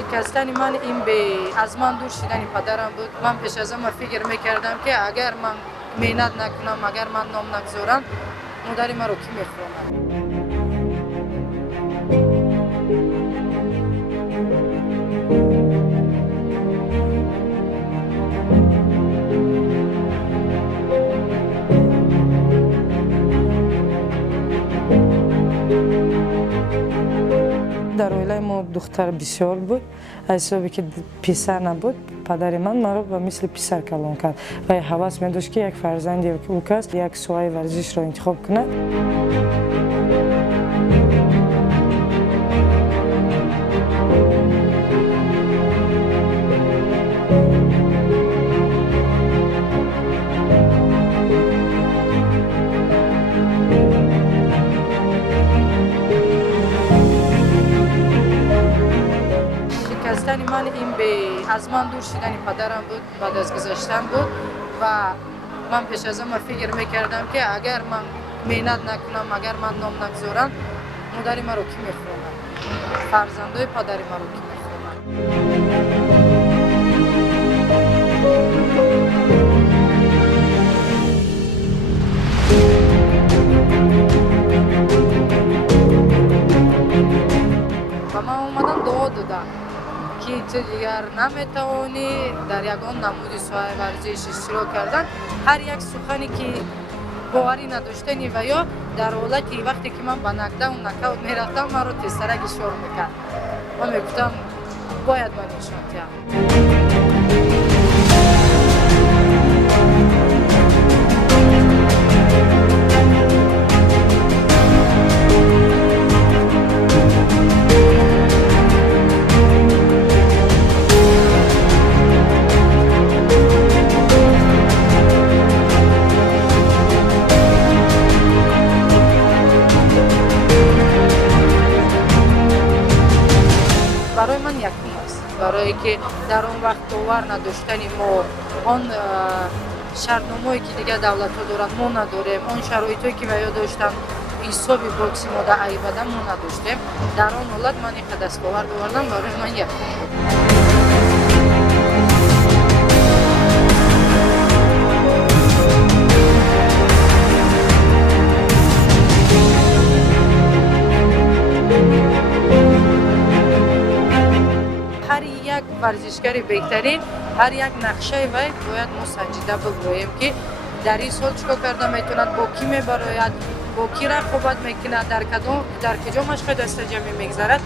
شکستن من این به از من دور شدن پدرم بود. من پیش از همه فکر میکردم که اگر من محنت نکنم، اگر من نام نگذارم، مادر من رو کی میخوانم. در اویله ما دختر بسیار بود، از حسابی که پسر نبود، پدر من مرا به مثل پسر کلان کرد و هوس می داشت که یک فرزندی او کس یک سوای ورزش را انتخاب کند. من این به از من دور شدن پدرم بود، بعد از گذشتن بود و من پیش از همه فکر میکردم که اگر من محنت نکنم، اگر من نام نگذارم، مادر من رو کی میخوانم، فرزندای پدر من رو کی میخوانم. و من اومدم دعا دادم که تو دیگر نمیتوانی در یگان نمود سوای ورزش اشتراک کردن. هر یک سخنی که باوری نداشتنی و یا در حالتی وقتی که من به نکداون نکاوت میرفتم من رو تسترک اشاره میکرد. من میگفتم باید من نشان دهم. برای من یکم است، برای که در اون وقت باور نداشتنی ما آن شرطنامه‌ای که دیگه دولت ها دارد ما نداریم، آن شرایطی که ویا داشتن حسابی باکسی ما در ایبادن ما نداشتیم. در آن حالت من یک دستاورد آوردم، برای من یکم بود. هر یک ورزشکار بهترین، هر یک نقشه وی باید ما سنجیده بگوییم که در این سال چیکار کرده میتوند، با کی میبراید، با کی رقابت میکنه، در کجا مشق دست جمعی میگذارد.